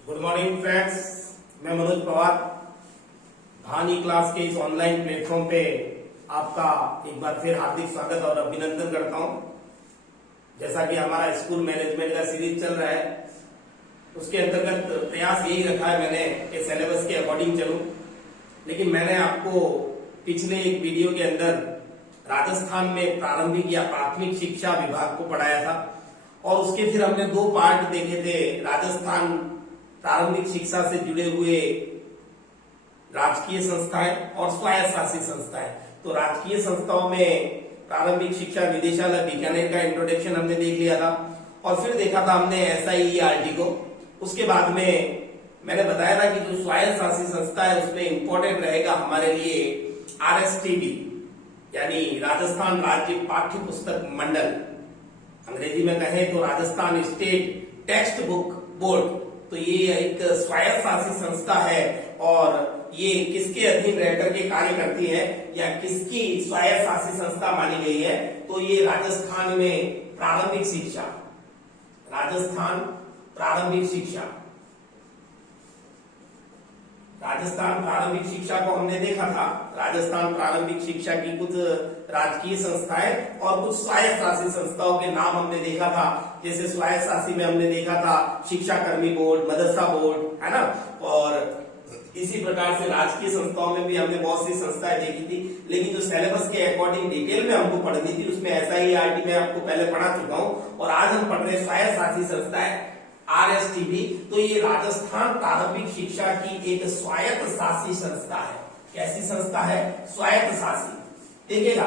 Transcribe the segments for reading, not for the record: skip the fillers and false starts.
Good morning friends, मैं मनोज पवार धानी class के इस ऑनलाइन प्लेटफॉर्म पे आपका एक बार फिर हार्दिक स्वागत और अभिनंदन करता हूं। जैसा कि हमारा स्कूल मैनेजमेंट का सीरीज चल रहा है, उसके अंतर्गत प्रयास यही रखा है मैंने कि सिलेबस के अकॉर्डिंग चलूं। लेकिन मैंने आपको पिछले एक वीडियो के अंदर राजस्थान में प्रारंभिक या प्राथमिक शिक्षा विभाग को पढ़ाया था और उसके फिर हमने दो पार्ट देखे थे। राजस्थान प्रारंभिक शिक्षा से जुड़े हुए राजकीय संस्थाएं और स्वायत्त शासित संस्थाएं। तो राजकीय संस्थाओं में प्रारंभिक शिक्षा निदेशालय बीकानेर का इंट्रोडक्शन हमने देख लिया था और फिर देखा था हमने SIERT को। उसके बाद में मैंने बताया था कि जो स्वायत्त शासित संस्था है उसमें इंपॉर्टेंट रहेगा हमारे लिए RSTB यानी राजस्थान राज्य पाठ्य पुस्तक मंडल, अंग्रेजी में कहें तो Rajasthan state text book board. तो ये एक स्वायत्त शासित संस्था है और ये किसके अधीन रहकर के कार्य करती है या किसकी स्वायत्त शासित संस्था मानी गई है? तो ये राजस्थान में प्रारंभिक शिक्षा, राजस्थान प्रारंभिक शिक्षा, राजस्थान प्रारंभिक शिक्षा को हमने देखा था। राजस्थान प्रारंभिक शिक्षा की कुछ राजकीय संस्थाएं और कुछ स्वायत्त शासित संस्थाओं के नाम हमने देखा था। जैसे स्वायत्त शासी में हमने देखा था शिक्षा कर्मी बोर्ड, मदरसा बोर्ड, है ना। और इसी प्रकार से राजकीय संस्थाओं में भी हमने बहुत सी संस्थाएं देखी थी। लेकिन जो सिलेबस के अकॉर्डिंग डिटेल में हमको पढ़नी थी उसमें SIERT में आपको पहले पढ़ा चुका हूं और आज हम पढ़ रहे स्वायत्त शासित संस्थाएं RSTB। तो ये राजस्थान प्रारंभिक शिक्षा की एक स्वायत्त शासी संस्था है। कैसी संस्था है? स्वायत्त शासी। देखिएगा,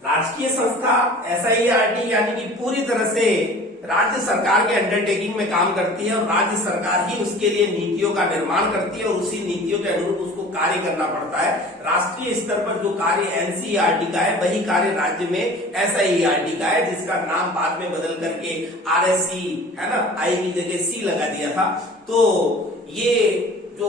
राजकीय संस्था SIERT यानी कि पूरी तरह से राज्य सरकार के अंडरटेकिंग में काम करती है और राज्य सरकार ही उसके लिए नीतियों का निर्माण करती है और उसी नीतियों के अनुरूप उसको कार्य करना पड़ता है। राष्ट्रीय स्तर पर जो कार्य NCERT का है वही कार्य राज्य में SIERT का है, जिसका नाम बाद में बदल करके RSC, है ना, आई की जगह C लगा दिया था। तो ये जो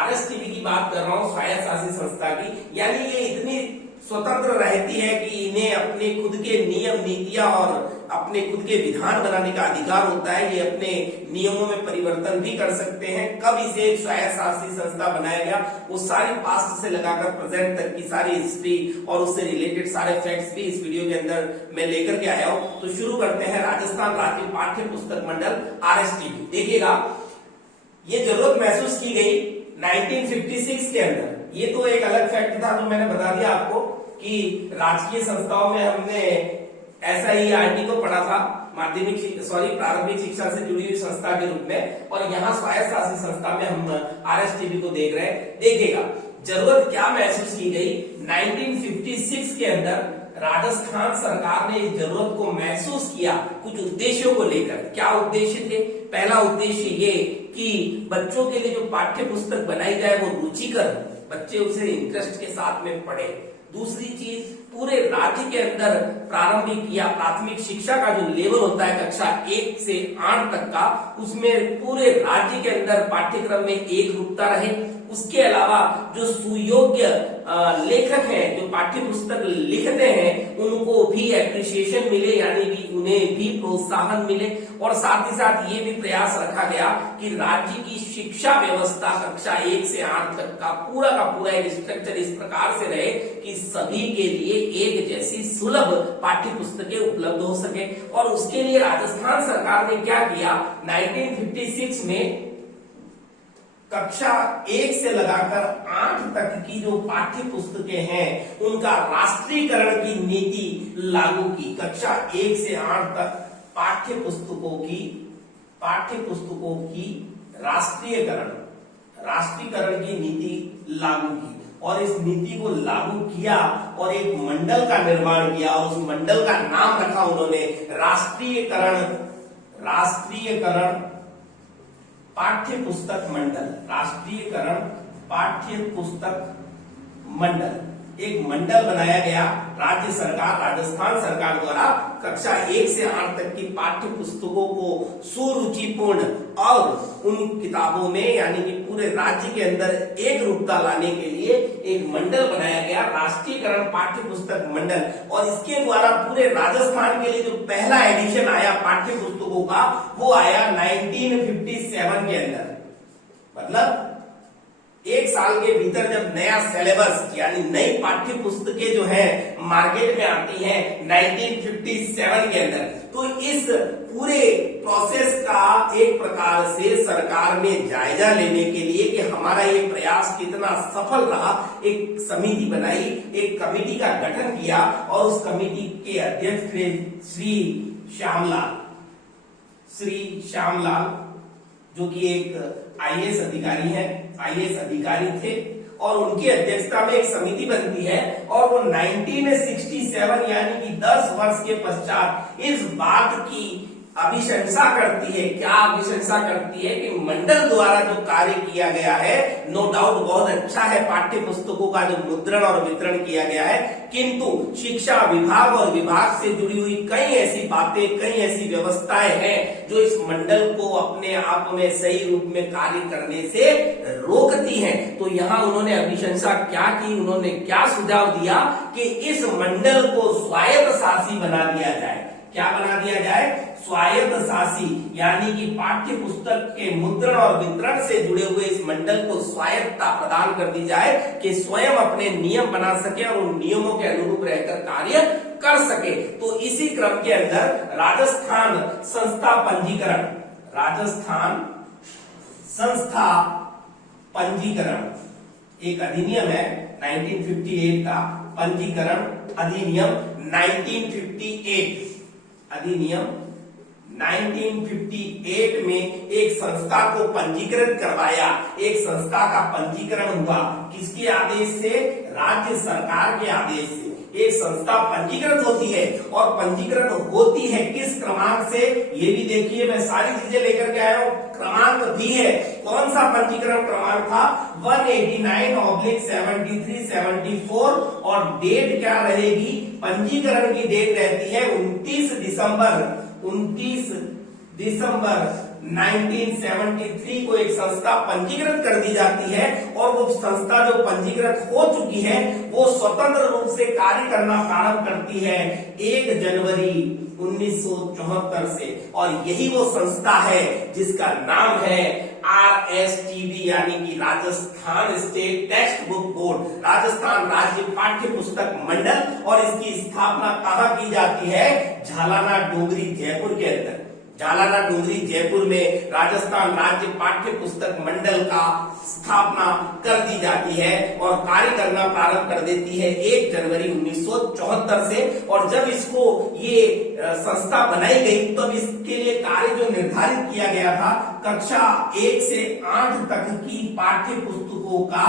RSTB की बात कर रहा हूं स्वायत्त शासित संस्था की, यानी ये इतनी स्वतंत्र रहती है कि इन्हें अपने खुद के नियम नीतियां और अपने खुद के विधान बनाने का अधिकार होता है। ये अपने नियमों में परिवर्तन भी कर सकते हैं। कब इसे एक स्वायत्त शासित संस्था बनाया गया, वो सारी पास्ट से लगाकर प्रेजेंट तक की सारी हिस्ट्री और उससे रिलेटेड सारे फैक्ट्स भी इस वीडियो के अंदर मैं लेकर के आया हूं। तो शुरू करते हैं। राजस्थान राज्य पाठ्य पुस्तक मंडल RSTB। देखिएगा, ये जरूरत महसूस की गई 1956 के अंदर। ये तो एक अलग फैक्ट था जो मैंने बता दिया आपको कि राजकीय संस्थाओं में हमने SIERT को पढ़ा था प्रारंभिक शिक्षा से जुड़ी हुई संस्था के रूप में, और यहाँ स्वायत्त शासित संस्था में हम RSTB को देख रहे हैं। देखिएगा, जरूरत क्या महसूस की गई 1956 के अंदर। राजस्थान सरकार ने इस जरूरत को महसूस किया कुछ उद्देश्यों को लेकर। क्या उद्देश्य थे? पहला उद्देश्य ये कि बच्चों के लिए जो पाठ्य पुस्तक बनाई जाए वो रुचिकर, बच्चे उसे इंटरेस्ट के साथ में पढ़े। दूसरी चीज, पूरे राज्य के अंदर प्रारंभिक या प्राथमिक शिक्षा का जो लेवल होता है कक्षा 1 से 8 तक का, उसमें पूरे राज्य के अंदर पाठ्यक्रम में एक रूपता रहे। उसके अलावा जो सुयोग्य लेखक हैं, जो पाठ्य पुस्तक लिखते हैं, उनको भी एप्रिसिएशन मिले, यानी कि उन्हें भी प्रोत्साहन मिले। और साथ ही साथ ये भी प्रयास रखा गया कि राज्य की शिक्षा व्यवस्था कक्षा 1 से 8 तक का पूरा एक स्ट्रक्चर इस प्रकार से रहे कि सभी के लिए एक जैसी सुलभ पाठ्य पुस्तकें उपलब्ध हो सके। और उसके लिए राजस्थान सरकार ने क्या किया, 1956 में कक्षा 1 से लगाकर 8 तक की जो पाठ्य पुस्तकें हैं उनका राष्ट्रीयकरण की नीति लागू की। कक्षा 1 से 8 तक पाठ्य पुस्तकों की राष्ट्रीयकरण की नीति लागू की और इस नीति को लागू किया और एक मंडल का निर्माण किया और उस मंडल का नाम रखा उन्होंने राष्ट्रीयकरण पाठ्य पुस्तक मंडल, राष्ट्रीयकरण पाठ्य पुस्तक मंडल। एक मंडल बनाया गया राज्य सरकार, राजस्थान सरकार द्वारा कक्षा 1 से 8 तक की पाठ्य पुस्तकों को सुरुचिपूर्ण और उन किताबों में यानी कि पूरे राज्य के अंदर एक रूपता लाने के लिए एक मंडल बनाया गया, राष्ट्रीयकरण पाठ्य पुस्तक मंडल। और इसके द्वारा पूरे राजस्थान के लिए जो पहला एडिशन आया पाठ्य पुस्तकों का वो आया 1957 के अंदर। मतलब एक साल के भीतर जब नया सिलेबस यानी नई पाठ्य पुस्तकें जो है मार्केट में आती हैं 1957 के अंदर, तो इस पूरे प्रोसेस का एक प्रकार से सरकार ने जायजा लेने के लिए कि हमारा ये प्रयास कितना सफल रहा, एक समिति बनाई, एक कमेटी का गठन किया और उस कमेटी के अध्यक्ष थे श्री श्यामलाल जो कि एक आईएएस अधिकारी है, आईएएस अधिकारी थे और उनकी अध्यक्षता में एक समिति बनती है और वो 1967 यानी कि 10 वर्ष के पश्चात इस बात की अभिशंसा करती है। क्या अभिशंसा करती है कि मंडल द्वारा जो कार्य किया गया है नो डाउट बहुत अच्छा है, पाठ्य पुस्तकों का जो मुद्रण और वितरण किया गया है, किंतु शिक्षा विभाग और विभाग से जुड़ी हुई कई ऐसी बातें, कई ऐसी व्यवस्थाएं हैं जो इस मंडल को अपने आप में सही रूप में कार्य करने से रोकती हैं। तो यहाँ उन्होंने अभिशंसा क्या की, उन्होंने क्या सुझाव दिया कि इस मंडल को स्वायत्त शासी बना दिया जाए। क्या बना दिया जाए? स्वायत्त शासी, यानी कि पाठ्य पुस्तक के मुद्रण और वितरण से जुड़े हुए इस मंडल को स्वायत्तता प्रदान कर दी जाए कि स्वयं अपने नियम बना सके और उन नियमों के अनुरूप रहकर कार्य कर सके। तो इसी क्रम के अंदर राजस्थान संस्था पंजीकरण, राजस्थान संस्था पंजीकरण एक अधिनियम है 1958 का, पंजीकरण अधिनियम 1958 अधिनियम 1958 में एक संस्था को पंजीकृत करवाया। एक संस्था का पंजीकरण हुआ किसके आदेश से? राज्य सरकार के आदेश से एक संस्था पंजीकृत होती है और पंजीकृत होती है किस क्रमांक से? ये भी देखिए, मैं सारी चीजें लेकर के आया हूँ, क्रमांक भी है। कौन सा पंजीकरण क्रमांक था? 189/73/74 और डेट क्या रहेगी? पंजीकरण की डेट रहती है 29 दिसंबर 1973 को एक संस्था पंजीकृत कर दी जाती है और वो संस्था जो पंजीकृत हो चुकी है वो स्वतंत्र रूप से कार्य करना प्रारंभ करती है 1 जनवरी 1974 से। और यही वो संस्था है जिसका नाम है RSTB यानी कि Rajasthan state text book board, Rajasthan राज्य पाठ्य पुस्तक मंडल। और इसकी स्थापना कहाँ की जाती है? झालाना डोंगरी जयपुर के अंदर। झालाना डोंगरी जयपुर में राजस्थान राज्य पाठ्य पुस्तक मंडल का स्थापना कर दी जाती है और कार्य करना प्रारंभ कर देती है 1 जनवरी 1974 से। और जब इसको ये संस्था बनाई गई तब इसके लिए कार्य जो निर्धारित किया गया था, कक्षा 1 से 8 तक की पाठ्य पुस्तकों का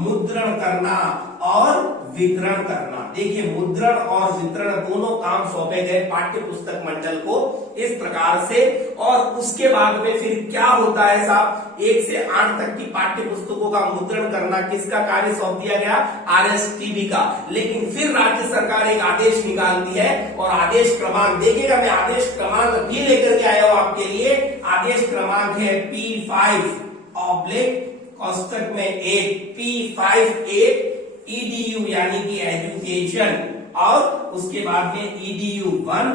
मुद्रण करना और वितरण करना। देखिए, मुद्रण और वितरण दोनों काम सौंपे गए पाठ्य पुस्तक मंडल को इस प्रकार से। और उसके बाद में फिर क्या होता है साहब? 1 से 8 तक की पाठ्य पुस्तकों का मुद्रण करना किसका कार्य सौंप दिया गया? RSTB का। लेकिन फिर राज्य सरकार एक आदेश निकालती है और आदेश क्रमांक देखिएगा, मैं आदेश क्रमांक भी लेकर के आया हूं आपके लिए। आदेश क्रमांक है P5/8 EDU यानी कि एजुकेशन, और उसके बाद में EDU1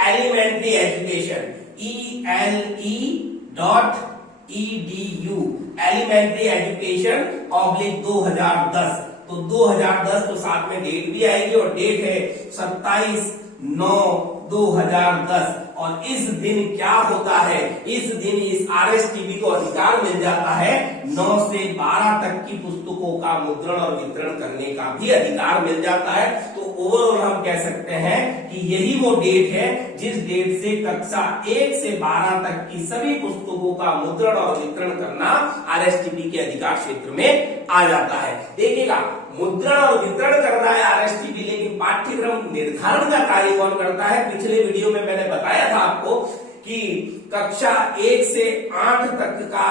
elementary education ELE.EDU elementary education 2010। तो 2010 तो साथ में डेट भी आएगी और डेट है 27/9/2010। और इस दिन क्या होता है? इस दिन इस RSTB को अधिकार मिल जाता है 9 से 12 तक की पुस्तकों का मुद्रण और वितरण करने का भी अधिकार मिल जाता है। तो ओवरऑल हम कह सकते हैं कि यही वो डेट है जिस डेट से कक्षा 1 से 12 तक की सभी पुस्तकों का मुद्रण और वितरण करना RSTB के अधिकार क्षेत्र में आ जाता है। देखिएगा, मुद्रण और वितरण करना है RSTB, लेकिन पाठ्यक्रम निर्धारण का कार्य कौन करता है? पिछले वीडियो में मैंने बताया था आपको कि कक्षा 1 से 8 तक का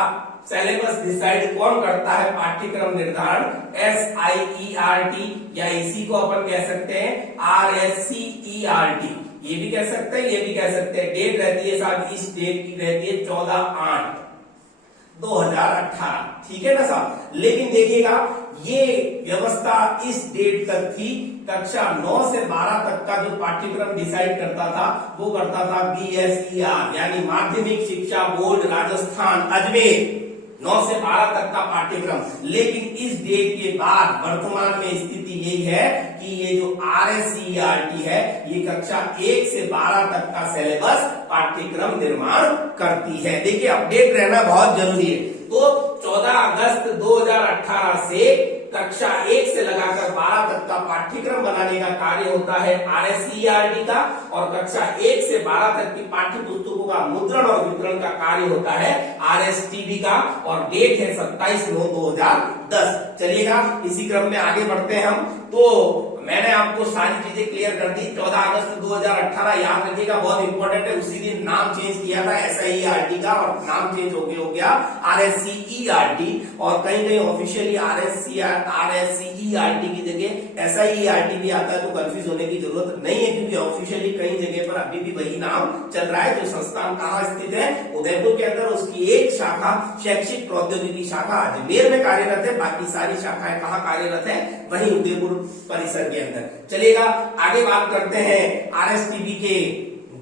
सिलेबस डिसाइड कौन करता है? पाठ्यक्रम निर्धारण, SIERT, या इसी को अपन कह सकते हैं RSCERT। ये भी कह सकते हैं, ये भी कह सकते हैं। डेट रहती है साहब, इस डेट की रहती है 14/8/2018, ठीक है ना साहब। लेकिन देखिएगा ये व्यवस्था इस डेट तक थी। कक्षा 9 से 12 तक का जो पाठ्यक्रम डिसाइड करता था वो करता था BSER, यानी माध्यमिक शिक्षा बोर्ड राजस्थान अजमेर, 9 से 12 तक का पाठ्यक्रम। लेकिन इस डेट के बाद वर्तमान में स्थिति यही है कि ये जो RSCERT है ये कक्षा 1 से 12 तक का सिलेबस पाठ्यक्रम निर्माण करती है। देखिए अपडेट रहना बहुत जरूरी है। तो 14 अगस्त 2018 से कक्षा 1 से लगाकर 12 तक का पाठ्यक्रम बनाने का कार्य होता है RSCERT का, और कक्षा 1 से 12 तक की पाठ्य पुस्तकों का मुद्रण और वितरण का कार्य होता है RSTB का, और डेट है 27/9/2010। चलिएगा इसी क्रम में आगे बढ़ते हैं हम। तो मैंने आपको सारी चीजें क्लियर कर दी। 14 अगस्त 2018 याद रखिएगा, बहुत इंपॉर्टेंट है। उसी दिन नाम चेंज किया था SIERT का, और नाम चेंज हो गया RSCERT, और कहीं कहीं ऑफिशियली RSCERT की जगह SIERT भी आता है, तो कंफ्यूज होने की जरूरत नहीं है, क्योंकि ऑफिशियली कई जगह पर अभी भी वही नाम चल रहा है। जो संस्थान कहाँ स्थित है? उदयपुर के अंदर। उसकी एक शाखा शैक्षिक प्रौद्योगिकी शाखा अजमेर में कार्यरत है, बाकी सारी शाखाएं कहाँ कार्यरत है? वही उदयपुर परिसर के अंदर। चलिएगा आगे बात करते हैं RSTB के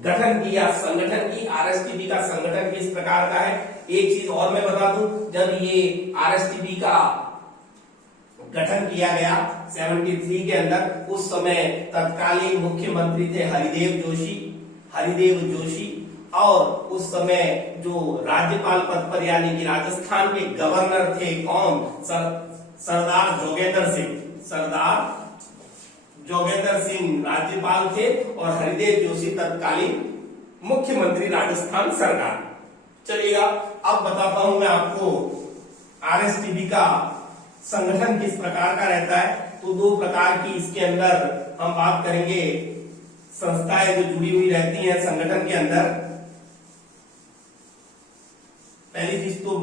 गठन की या संगठन की। RSTB का संगठन किस प्रकार का है? एक चीज और मैं बता दूं, जब ये RSTB का गठन किया गया 73 के अंदर, उस समय तत्कालीन मुख्यमंत्री थे हरिदेव जोशी, और उस समय जो राज्यपाल पद पर यानी कि राजस्थान के गवर्नर थे कौन? सरदार जोगेंद्र सिंह राज्यपाल थे, और हरिदेव जोशी तत्कालीन मुख्यमंत्री राजस्थान सरकार। चलिएगा अब बताता हूं मैं आपको RSTB का संगठन किस प्रकार का रहता है। तो दो प्रकार की इसके अंदर हम बात करेंगे संस्थाएं जो जुड़ी हुई रहती हैं संगठन के अंदर। पहली चीज तो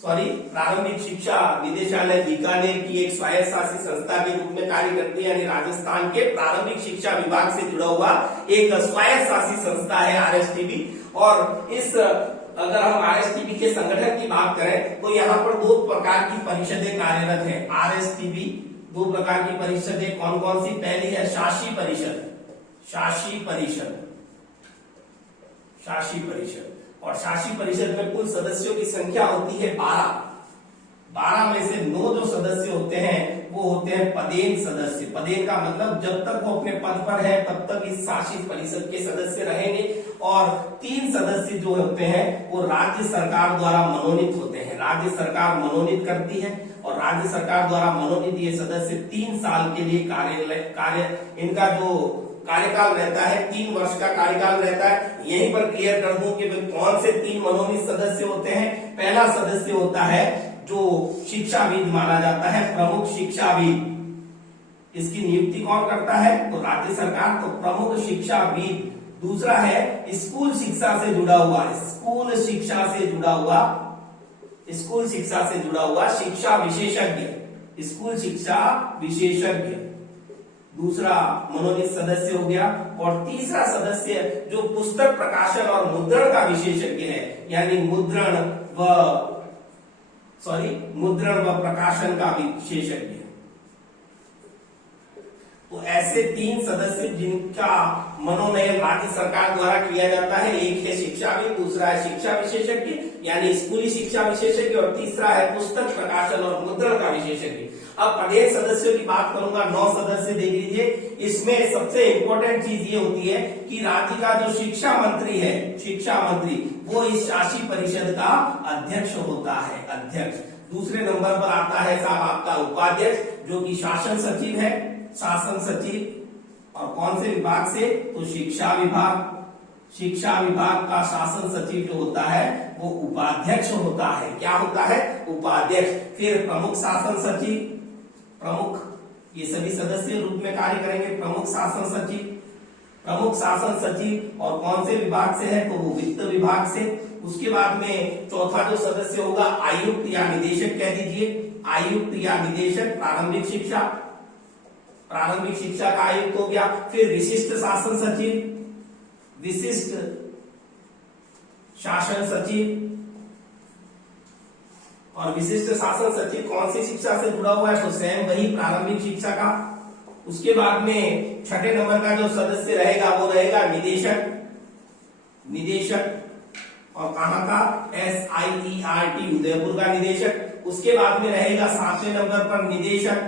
प्रारंभिक शिक्षा निदेशालय बीकानेर की एक स्वायत्त शासी संस्था के रूप में कार्य करती है, यानी राजस्थान के प्रारंभिक शिक्षा विभाग से जुड़ा हुआ एक स्वायत्त शासी संस्था है RSTB। और इस अगर हम RSTB के संगठन की बात करें तो यहाँ पर दो प्रकार की परिषदें कार्यरत है। RSTB दो प्रकार की परिषदें कौन कौन सी? पहली है शासी परिषद, और शासी परिषद में कुल सदस्यों की संख्या होती है 12 में से 9 जो सदस्य होते हैं वो होते हैं पदेन सदस्य। पदेन का मतलब जब तक वो अपने पद पर है तब तक इस शासित परिषद के सदस्य रहेंगे, और 3 सदस्य जो होते हैं वो राज्य सरकार द्वारा मनोनीत होते हैं। राज्य सरकार मनोनीत करती है, और राज्य सरकार द्वारा मनोनीत ये सदस्य 3 साल के लिए इनका जो कार्यकाल रहता है 3 वर्ष का कार्यकाल रहता है। यहीं पर क्लियर कर दूं कि कौन से 3 मनोनीत सदस्य होते हैं। पहला सदस्य होता है जो शिक्षाविद माना जाता है, प्रमुख शिक्षाविद। इसकी नियुक्ति कौन करता है? तो राज्य सरकार, तो प्रमुख शिक्षाविद। दूसरा है स्कूल शिक्षा से जुड़ा हुआ शिक्षा विशेषज्ञ, दूसरा मनोनीत सदस्य हो गया। और तीसरा सदस्य जो पुस्तक प्रकाशन और मुद्रण का विशेषज्ञ है, यानी मुद्रण व प्रकाशन का विशेषज्ञ। तो ऐसे 3 सदस्य जिनका मनोनयन राज्य सरकार द्वारा किया जाता है। एक है शिक्षाविद, दूसरा है शिक्षा विशेषज्ञ यानी स्कूली शिक्षा विशेषज्ञ, और तीसरा है पुस्तक प्रकाशन और मुद्रण का विशेषज्ञ। अब पदेन सदस्यों की बात करूंगा, 9 सदस्य देख लीजिए। इसमें सबसे इंपॉर्टेंट चीज ये होती है कि राज्य का जो शिक्षा मंत्री वो इस शासी परिषद का अध्यक्ष होता है, अध्यक्ष। दूसरे नंबर पर आता है साहब आपका उपाध्यक्ष, जो कि शासन सचिव, और कौन से विभाग से? तो शिक्षा विभाग का शासन सचिव जो होता है वो उपाध्यक्ष होता है। क्या होता है? उपाध्यक्ष। फिर प्रमुख शासन सचिव, ये सभी सदस्य रूप में कार्य करेंगे। प्रमुख शासन सचिव, प्रमुख शासन सचिव और कौन से विभाग से है, तो वो वित्त विभाग से। उसके बाद में चौथा जो सदस्य होगा आयुक्त या निदेशक कह दीजिए, आयुक्त या निदेशक प्रारंभिक शिक्षा, प्रारंभिक शिक्षा का आयुक्त हो गया। फिर विशिष्ट शासन सचिव, विशिष्ट शासन सचिव, और विशिष्ट शासन सचिव कौन सी शिक्षा से जुड़ा हुआ है, तो स्वयं वही प्रारंभिक शिक्षा का। उसके बाद में छठे नंबर का जो सदस्य रहेगा वो रहेगा निदेशक, निदेशक, और कहां का, SIERT उदयपुर का निदेशक। उसके बाद में रहेगा सातवें नंबर पर निदेशक,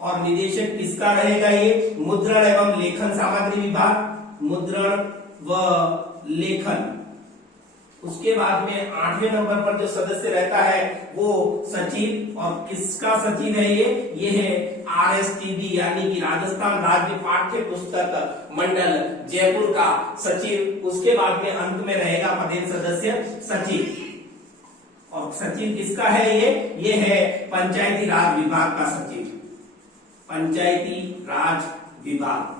और निदेशक किसका रहेगा, ये मुद्रण एवं लेखन सामग्री विभाग, मुद्रण व लेखन। उसके बाद में आठवें नंबर पर जो सदस्य रहता है वो सचिव, और किसका सचिव है ये है RSTB यानी कि राजस्थान राज्य पाठ्य पुस्तक मंडल जयपुर का सचिव। उसके बाद में अंत में रहेगा पदेन सदस्य सचिव, और सचिव किसका है ये है पंचायती राज विभाग का सचिव, पंचायती राज विभाग।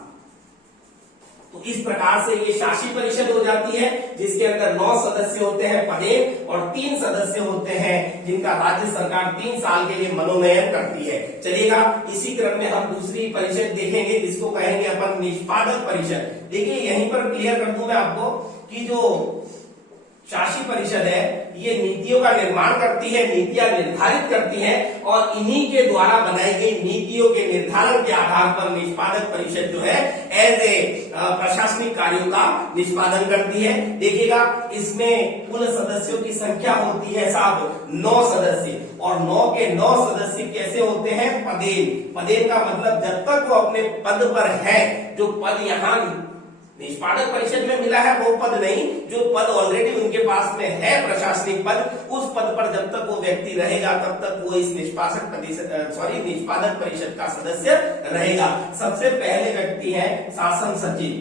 तो इस प्रकार से ये शासी परिषद हो जाती है जिसके अंदर 9 सदस्य होते हैं पदेन, और 3 सदस्य होते हैं जिनका राज्य सरकार 3 साल के लिए मनोनयन करती है। चलिएगा, इसी क्रम में हम दूसरी परिषद देखेंगे जिसको कहेंगे अपन निष्पादक परिषद। देखिए यहीं पर क्लियर कर दूं मैं आपको कि जो शासी परिषद है ये नीतियों का निर्माण करती है, नीतियां निर्धारित करती है, और इन्हीं के द्वारा बनाई गई नीतियों के निर्धारण के आधार पर निष्पादक परिषद जो है एज ए प्रशासनिक कार्यों का निष्पादन करती है। देखिएगा इसमें कुल सदस्यों की संख्या होती है साहब 9 सदस्य, और 9 के 9 सदस्य कैसे होते हैं, पदेन। पदेन का मतलब जब तक वो अपने पद पर है, जो पद यहाँ निष्पादक परिषद में मिला है वो पद नहीं, जो पद ऑलरेडी उनके पास में है प्रशासनिक पद, उस पद पर जब तक वो व्यक्ति रहेगा तब तक वो इस निष्पादक परिषद का सदस्य रहेगा। सबसे पहले व्यक्ति है शासन सचिव,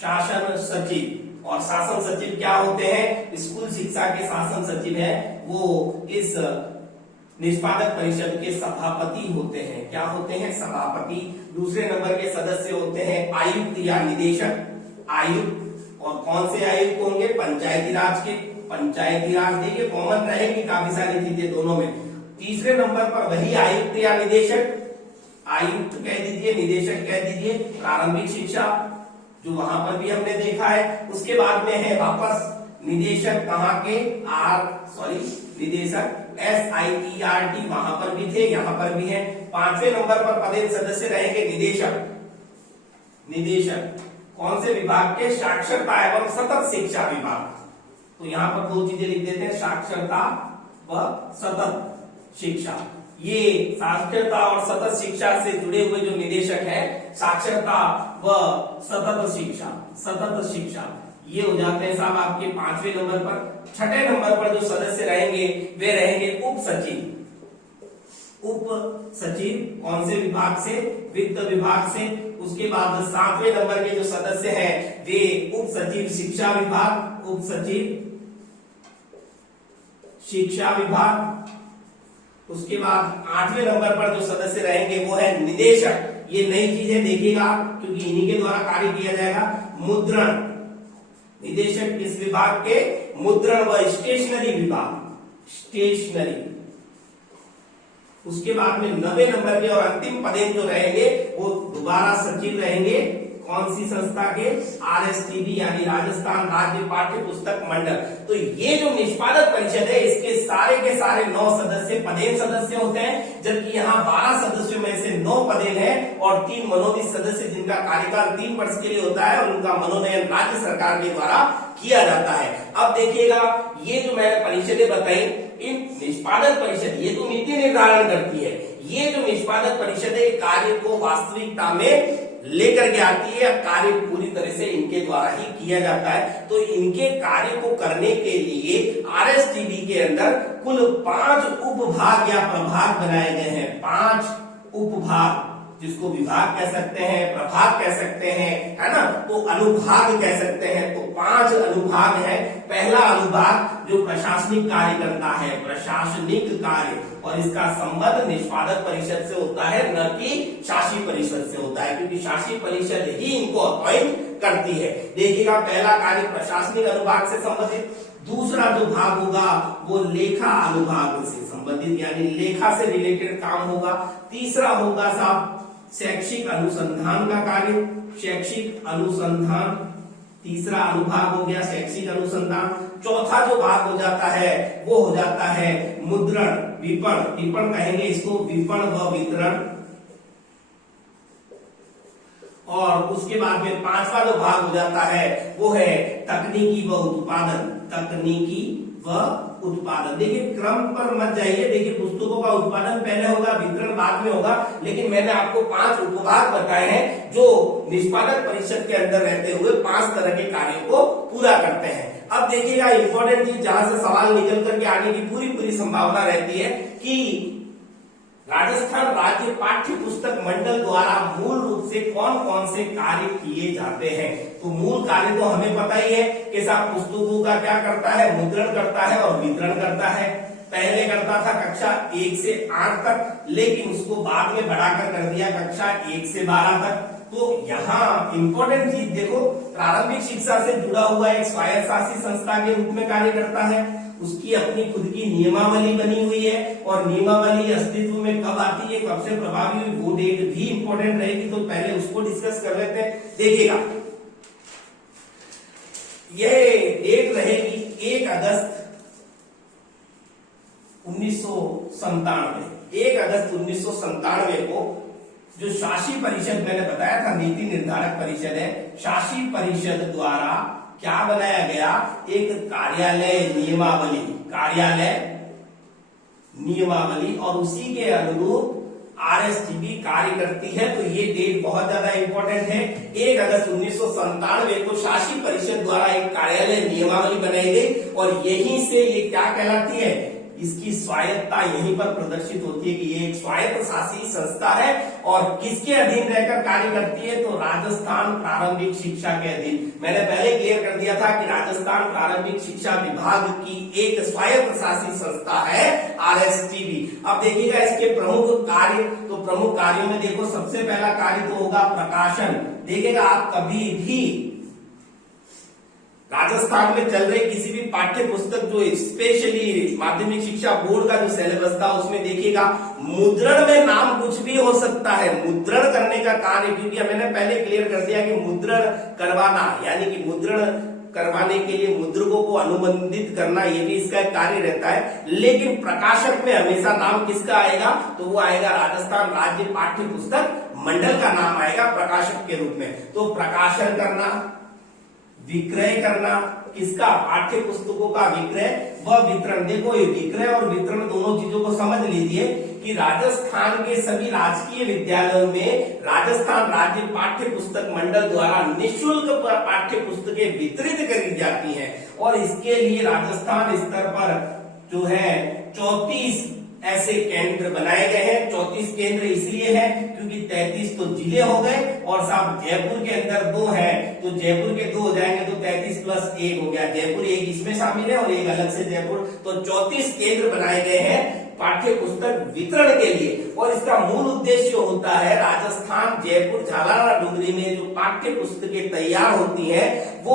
शासन सचिव। और शासन सचिव क्या होते हैं, स्कूल शिक्षा के शासन सचिव है, वो इस निष्पादक परिषद के सभापति होते हैं। क्या होते हैं, सभापति। दूसरे नंबर के सदस्य होते हैं आयुक्त या निदेशक, आयुक्त। और कौन से आयुक्त होंगे, पंचायती राज के, पंचायती राज। देखिए कॉमन रहेगी काफी सारी चीजें दोनों में। तीसरे नंबर पर वही आयुक्त या निदेशक, आयुक्त कह दीजिए, निदेशक कह दीजिए, प्रारंभिक शिक्षा जो वहां पर भी हमने देखा है। उसके बाद में है वापस निदेशक, कहाँ के, निदेशक SIERT वहां पर भी थे, यहां पर भी है। 5वें नंबर पर पदेन सदस्य रहेंगे निदेशक, निदेशक कौन से विभाग के, साक्षरता एवं सतत शिक्षा विभाग। तो यहाँ पर 2 चीजें लिख देते हैं, साक्षरता व सतत शिक्षा। ये साक्षरता और सतत शिक्षा से जुड़े हुए जो निदेशक है, साक्षरता व सतत शिक्षा, सतत शिक्षा, ये हो जाते हैं साहब आपके 5वें नंबर पर। 6ठे नंबर पर जो सदस्य रहेंगे वे रहेंगे उप सचिव, उप सचिव कौन से विभाग से, वित्त विभाग से। उसके बाद 7वें नंबर के जो सदस्य हैं वे उप सचिव शिक्षा विभाग, उप सचिव शिक्षा विभाग। उसके बाद 8वें नंबर पर जो सदस्य रहेंगे वो है निदेशक। ये नई चीजें देखिएगा क्योंकि इन्हीं के द्वारा कार्य किया जाएगा। मुद्रण, निदेशक किस विभाग के, मुद्रण व स्टेशनरी विभाग, स्टेशनरी। उसके बाद में 9वें नंबर के और अंतिम पदेन जो रहेंगे वो दोबारा सचिव रहेंगे, कौन सी संस्था के, RSTB यानी राजस्थान राज्य पाठ्य पुस्तक मंडल। तो ये जो निष्पादक परिषद है इसके सारे के सारे 9 सदस्य पदेन सदस्य होते हैं, जबकि यहाँ 12 सदस्यों में से 9 पदेन है और 3 मनोनीत सदस्य जिनका कार्यकाल 3 वर्ष के लिए होता है और उनका मनोनयन राज्य सरकार के द्वारा किया जाता है। अब देखिएगा ये जो मैंने परिषदें बताई, इन निष्पादक परिषद ये तो नीति निर्धारण करती है, ये जो निष्पादक परिषद है कार्य को वास्तविकता में लेकर के आती है, कार्य पूरी तरह से इनके द्वारा ही किया जाता है। तो इनके कार्य को करने के लिए RSTB के अंदर कुल 5 उपभाग या प्रभाग बनाए गए हैं। 5 उपभाग, जिसको विभाग कह सकते हैं, प्रभाग कह सकते हैं, है ना, तो अनुभाग कह सकते हैं। तो 5 अनुभाग हैं। पहला अनुभाग जो प्रशासनिक कार्य करता है, प्रशासनिक कार्य, और इसका संबंध निष्पादक परिषद से होता है, न कि शासी परिषद से होता है, क्योंकि शासी परिषद ही इनको अपॉइंट करती है। देखिएगा पहला कार्य प्रशासनिक अनुभाग से संबंधित, दूसरा जो भाग होगा वो लेखा अनुभाग से संबंधित, यानी लेखा से रिलेटेड काम होगा। तीसरा होगा साहब शैक्षिक अनुसंधान का कार्य, शैक्षिक अनुसंधान, तीसरा अनुभाग हो गया शैक्षिक अनुसंधान। चौथा जो भाग हो जाता है वो हो जाता है मुद्रण, विपणन, विपणन कहेंगे इसको, विपणन व वितरण। और उसके बाद में पांचवा जो भाग हो जाता है वो है तकनीकी व उत्पादन, तकनीकी व उत्पादन। देखिए क्रम पर मत जाइए, देखिए पुस्तकों का उत्पादन पहले होगा, वितरण बाद में होगा, लेकिन मैंने आपको 5 उपभाग बताए हैं जो निष्पादक परिषद के अंदर रहते हुए 5 तरह के कार्यों को पूरा करते हैं। अब देखिएगा इंपॉर्टेंट चीज जहां से सवाल निकल करके आने की पूरी संभावना रहती है कि राजस्थान राज्य पाठ्य पुस्तक मंडल द्वारा मूल रूप से कौन कौन से कार्य किए जाते हैं। तो मूल कार्य तो हमें पता ही है कि साहब पुस्तकों का क्या करता है, मुद्रण करता है और वितरण करता है। पहले करता था कक्षा 1 से 8 तक, लेकिन उसको बाद में बढ़ाकर कर दिया कक्षा 1 से 12 तक। तो यहाँ इंपॉर्टेंट चीज देखो, प्रारंभिक शिक्षा से जुड़ा हुआ एक स्वायत्त शासी संस्था के रूप में कार्य करता है, उसकी अपनी खुद की नियमावली बनी हुई है, और नियमावली अस्तित्व में कब आती है, कब से प्रभावी हुई, वो डेट भी इंपॉर्टेंट रहेगी, तो पहले उसको डिस्कस कर लेते हैं। देखिएगा ये डेट रहेगी 1 अगस्त 1997, 1 अगस्त 1997 को जो शासी परिषद मैंने बताया था नीति निर्धारक परिषद है, शासी परिषद द्वारा क्या बनाया गया, एक कार्यालय नियमावली, कार्यालय नियमावली, और उसी के अनुरूप आरएसटीबी कार्य करती है। तो ये डेट बहुत ज्यादा इंपॉर्टेंट है। 1 अगस्त 1997 को शासी परिषद द्वारा एक कार्यालय नियमावली बनाई गई, और यहीं से ये क्या कहलाती है, इसकी स्वायत्तता यहीं पर प्रदर्शित होती है कि ये एक स्वायत्त शासी संस्था है, और किसके अधीन रहकर कार्य करती है, तो राजस्थान प्रारंभिक शिक्षा के अधीन। मैंने पहले क्लियर कर दिया था कि राजस्थान प्रारंभिक शिक्षा विभाग की एक स्वायत्त शासी संस्था है आरएसटीबी। अब देखिएगा इसके प्रमुख कार्य, तो प्रमुख कार्यों में देखो सबसे पहला कार्य तो होगा प्रकाशन। देखिएगा आप कभी भी राजस्थान में चल रही किसी भी पाठ्य पुस्तक जो स्पेशली माध्यमिक शिक्षा बोर्ड का जो सिलेबस था उसमें देखिएगा मुद्रण में नाम कुछ भी हो सकता है, मुद्रण करने का कार्य, क्योंकि मैंने पहले क्लियर कर दिया कि मुद्रण करवाना यानी कि मुद्रण करवाने के लिए मुद्रकों को अनुबंधित करना ये भी इसका एक कार्य रहता है। लेकिन प्रकाशक में हमेशा नाम किसका आएगा, तो वो आएगा राजस्थान राज्य पाठ्य पुस्तक मंडल का नाम आएगा प्रकाशक के रूप में। तो प्रकाशन करना, विक्रय करना, किसका, पाठ्य पुस्तकों का विक्रय व वितरण। देखो ये विक्रय और वितरण दोनों चीजों को समझ लीजिए कि राजस्थान के सभी राजकीय विद्यालयों में राजस्थान राज्य पाठ्य पुस्तक मंडल द्वारा निःशुल्क पाठ्य पुस्तकें वितरित करी जाती हैं, और इसके लिए राजस्थान स्तर पर जो है 34 ऐसे केंद्र बनाए गए हैं। 34 केंद्र इसलिए है क्योंकि 33 तो जिले हो गए, और साहब जयपुर के अंदर 2 है, तो जयपुर के 2 हो जाएंगे तो 33 + 1 हो गया, जयपुर एक इसमें शामिल है और एक अलग से जयपुर। तो 34 केंद्र बनाए गए हैं पाठ्य पुस्तक वितरण के लिए, और इसका मूल उद्देश्य होता है राजस्थान, जयपुर, झालावाड़, डुंगरी में जो पाठ्य पुस्तकें तैयार होती हैं वो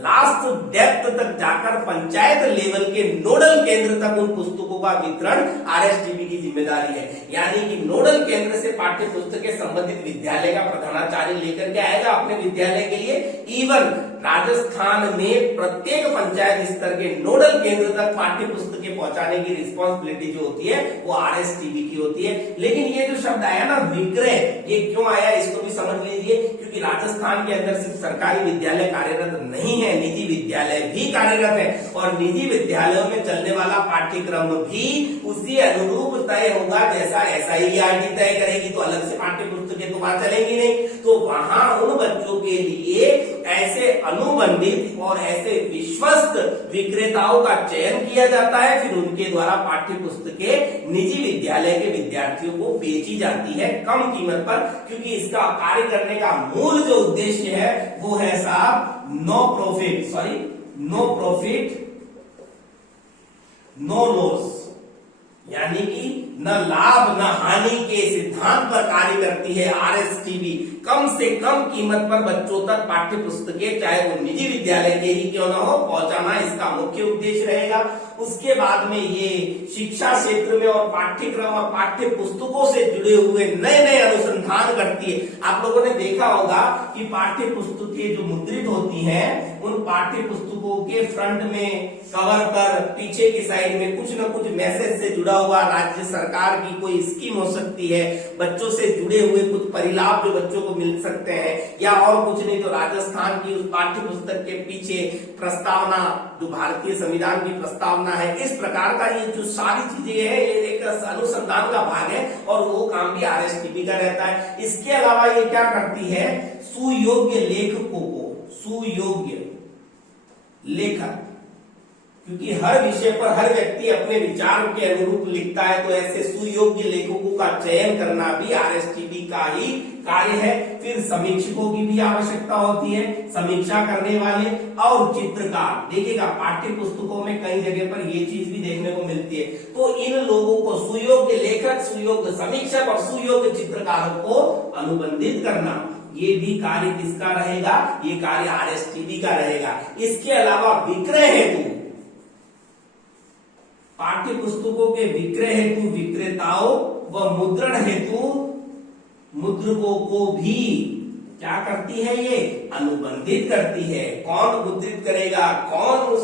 लास्ट डेप्थ तक जाकर पंचायत लेवल के नोडल केंद्र तक उन पुस्तकों का वितरण आरएसटीबी की जिम्मेदारी है। यानी कि नोडल केंद्र से पाठ्य पुस्तकें संबंधित विद्यालय का प्रधानाचार्य लेकर के आएगा अपने विद्यालय के लिए। इवन राजस्थान में प्रत्येक पंचायत स्तर के नोडल केंद्र तक पाठ्य पुस्तकें पहुंचाने की रिस्पॉन्सिबिलिटी जो होती है वो आरएसटीबी की होती है। लेकिन ये जो शब्द आया ना विक्रय, ये क्यों आया इसको भी समझ लीजिए, क्योंकि राजस्थान के अंदर सिर्फ सरकारी विद्यालय कार्यरत नहीं है, निजी विद्यालय भी कार्यरत है, और निजी विद्यालयों में चलने वाला पाठ्यक्रम भी उसी अनुरूप तय होगा जैसा एसआईईआरटी तय करेगी। तो अलग से पाठ्य पुस्तकें तो वहां चलेंगी नहीं, तो वहां उन बच्चों के लिए ऐसे अनुबंधित और ऐसे विश्वस्त विक्रेताओं का चयन किया जाता है, फिर उनके द्वारा पाठ्य पुस्तकें निजी विद्यालय के विद्यार्थियों को बेची जाती है कम कीमत पर, क्योंकि इसका कार्य करने का मूल जो उद्देश्य है वो है साहब नो प्रॉफिट नो लॉस, यानी कि न लाभ न हानि के सिद्धांत पर कार्य करती है आरएसटीबी। कम से कम कीमत पर बच्चों तक पाठ्य पुस्तकें, चाहे वो निजी विद्यालय के ही क्यों ना हो, पहुंचाना इसका मुख्य उद्देश्य रहेगा। उसके बाद में ये शिक्षा क्षेत्र में और पाठ्यक्रम और पाठ्य पुस्तकों से जुड़े हुए नए नए अनुसंधान करती है। आप लोगों ने देखा होगा कि पाठ्य पुस्तकें जो मुद्रित होती हैं, उन पाठ्य पुस्तकों के फ्रंट में, कवर पर, पीछे की साइड में कुछ न कुछ मैसेज से जुड़ा हुआ राज्य सरकार की कोई स्कीम हो सकती है, बच्चों से जुड़े हुए कुछ परिलाभ जो बच्चों को मिल सकते हैं, या और कुछ नहीं तो राजस्थान की उस पाठ्य पुस्तक के पीछे प्रस्तावना, जो भारतीय संविधान की प्रस्तावना है। इस प्रकार का ये जो सारी चीजें है, ये एक अनुसंधान का भाग है और वो काम भी आरएसटीबी का रहता है। इसके अलावा ये क्या करती है, सुयोग्य लेखकों को, सुयोग्य लेखक, क्योंकि हर विषय पर हर व्यक्ति अपने विचार के अनुरूप लिखता है, तो ऐसे सुयोग्य लेखकों का चयन करना भी आरएसटीबी का ही कार्य है। फिर समीक्षकों की भी आवश्यकता होती है, समीक्षा करने वाले और चित्रकार। देखिएगा पाठ्य पुस्तकों में कई जगह पर ये चीज भी देखने को मिलती है। तो इन लोगों को, सुयोग्य लेखक, सुयोग्य समीक्षक और सुयोग्य चित्रकारों को अनुबंधित करना, ये भी कार्य किसका रहेगा, ये कार्य आरएसटीबी का रहेगा। इसके अलावा विक्रय हेतु, पाठ्य पुस्तकों के विक्रय हेतु विक्रेताओं व मुद्रण हेतु मुद्रकों को भी क्या करती है, ये अनुबंधित करती है। कौन मुद्रित करेगा, कौन उस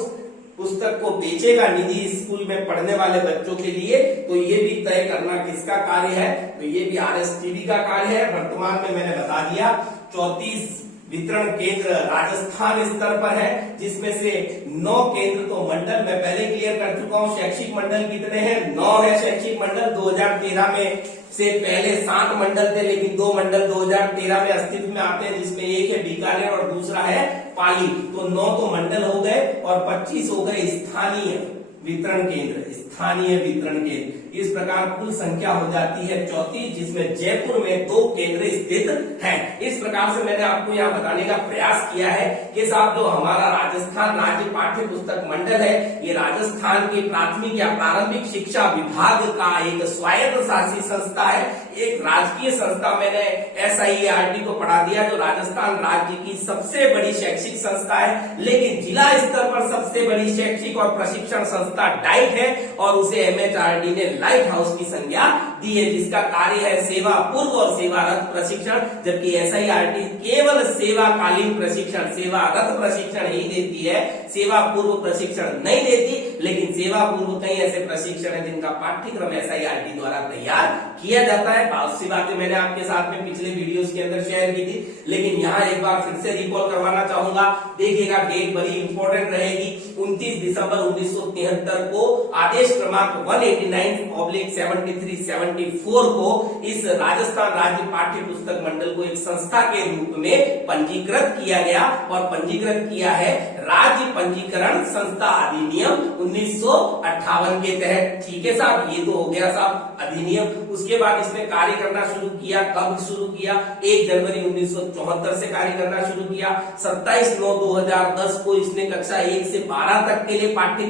पुस्तक को बेचेगा निजी स्कूल में पढ़ने वाले बच्चों के लिए, तो ये भी तय करना किसका कार्य है, तो ये भी आरएसटीबी का कार्य है। वर्तमान में मैंने बता दिया 34 वितरण केंद्र राजस्थान स्तर पर है, जिसमें से 9 केंद्र तो मंडल मैं पहले क्लियर कर चुका हूं। शैक्षिक मंडल कितने हैं, 9 है शैक्षिक मंडल। 2013 में से पहले 7 मंडल थे, लेकिन 2 मंडल 2013 में अस्तित्व में आते हैं, जिसमें एक है बीकानेर और दूसरा है पाली। तो 9 तो मंडल हो गए और 25 हो गए स्थानीय वितरण केंद्र, स्थानीय वितरण केंद्र। इस प्रकार कुल संख्या हो जाती है 34, जिसमें जयपुर में 2 केंद्र स्थित हैं। इस प्रकार से मैंने आपको यहाँ बताने का प्रयास किया है कि साहब जो हमारा राजस्थान राज्य पाठ्य पुस्तक मंडल है, ये राजस्थान की प्राथमिक या प्रारंभिक शिक्षा विभाग का एक स्वायत्त शासी संस्था है, एक राजकीय संस्था। मैंने SIART को पढ़ा दिया, जो राजस्थान राज्य की सबसे बड़ी शैक्षिक संस्था है, लेकिन जिला स्तर पर सबसे बड़ी शैक्षिक और प्रशिक्षण संस्था डाइट है, और उसे MHRD ने लाइट हाउस की संज्ञा दी है, जिसका कार्य है सेवा पूर्व और सेवारत प्रशिक्षण। जबकि SIART केवल सेवाकालीन प्रशिक्षण, सेवारत प्रशिक्षण ही देती है, सेवा पूर्व प्रशिक्षण नहीं देती। लेकिन सेवा पूर्व कई ऐसे प्रशिक्षण है जिनका पाठ्यक्रम SIART द्वारा तैयार किया जाता है। बहुत सी बातें मैंने आपके साथ में पिछले वीडियोस के अंदर शेयर की थी, लेकिन यहाँ एक बार फिर से रिकॉल करवाना चाहूंगा। देखिएगा डेट बड़ी इंपॉर्टेंट रहेगी। 29 दिसंबर 1973 को आदेश क्रमांक 189/73/74 को इस राजस्थान राज्य पाठ्य पुस्तक मंडल को एक संस्था के रूप में पंजीकृत किया गया, और पंजीकृत किया है राज्य पंजीकरण संस्था अधिनियम 1958 के तहत। ठीक है साहब, ये तो हो गया साहब अधिनियम। उसके बाद इसने कार्य करना शुरू किया। कब शुरू किया, 1 जनवरी 1974 से कार्य करना शुरू किया। 27/9/2010 को इसने कक्षा 1 से 12 तक के लिए पाठ्य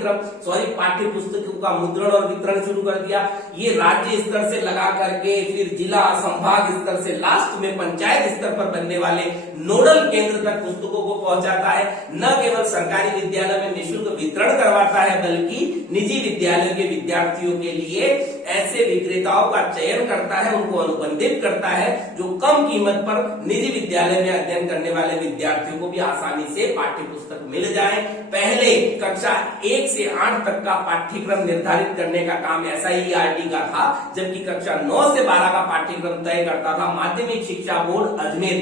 पुस्तकों का मुद्रण और वितरण शुरू कर दिया। ये राज्य स्तर से लगा करके फिर जिला संभाग स्तर से लास्ट में पंचायत स्तर पर बनने वाले नोडल केंद्र तक पुस्तकों को पहुंचाता है। न केवल सरकारी विद्यालय में निःशुल्क वितरण करवाता है, बल्कि निजी विद्यालयों के विद्यार्थियों के लिए ऐसे विक्रेताओं का चयन करता है, उनको अनुबंधित करता है, जो कम कीमत पर निजी विद्यालय में अध्ययन करने वाले विद्यार्थियों को भी आसानी से पाठ्य पुस्तक मिल जाए। पहले कक्षा 1 से 8 तक का पाठ्यक्रम निर्धारित करने का काम SIART का था, जबकि कक्षा 9 से 12 का पाठ्यक्रम तय करता था माध्यमिक शिक्षा बोर्ड अजमेर।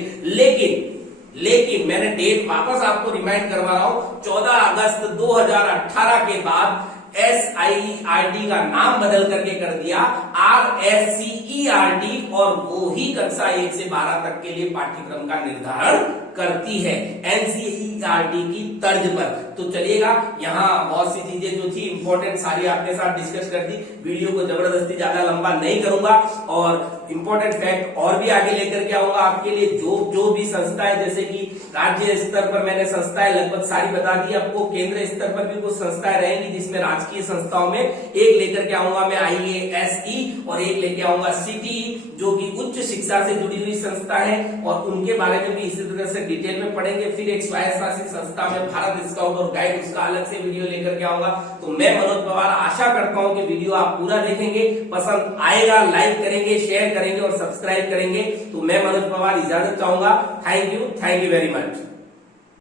लेकिन मैंने डेट वापस आपको रिमाइंड करवा रहा हूं, 14 अगस्त 2018 के बाद SIART का नाम बदल करके कर दिया RSCERT, और वो ही कक्षा 1 से 12 तक के लिए पाठ्यक्रम का निर्धारण करती है एनसीईआरटी की तर्ज पर। तो चलिएगा, यहाँ बहुत सी चीजें जो थी इंपॉर्टेंट सारी आपके साथ डिस्कस कर दी। वीडियो को जबरदस्ती ज्यादा लंबा नहीं करूंगा और इंपॉर्टेंट फैक्ट और भी आगे लेकर के आऊंगा आपके लिए। जो भी संस्थाएं, जैसे कि राज्य स्तर पर मैंने संस्थाएं लगभग सारी बता दी आपको, केंद्र स्तर पर भी कुछ संस्थाएं रहेंगी जिसमें राजकीय संस्थाओं में एक लेकर के आऊंगा मैं IASE और एक लेके आऊंगा CTE जो कि उच्च शिक्षा से जुड़ी हुई संस्था है, और उनके बारे में भी इसी तरह से डिटेल में पढ़ेंगे। फिर एक स्वायत्त शासित संस्था में भारत स्काउट और गाइड, उसका अलग से वीडियो लेकर के आऊंगा। तो मैं मनोज पवार आशा करता हूं कि वीडियो आप पूरा देखेंगे, पसंद आएगा, लाइक करेंगे, शेयर करेंगे और सब्सक्राइब करेंगे। तो मैं मनोज पवार इजाजत चाहूंगा। Thank you very much.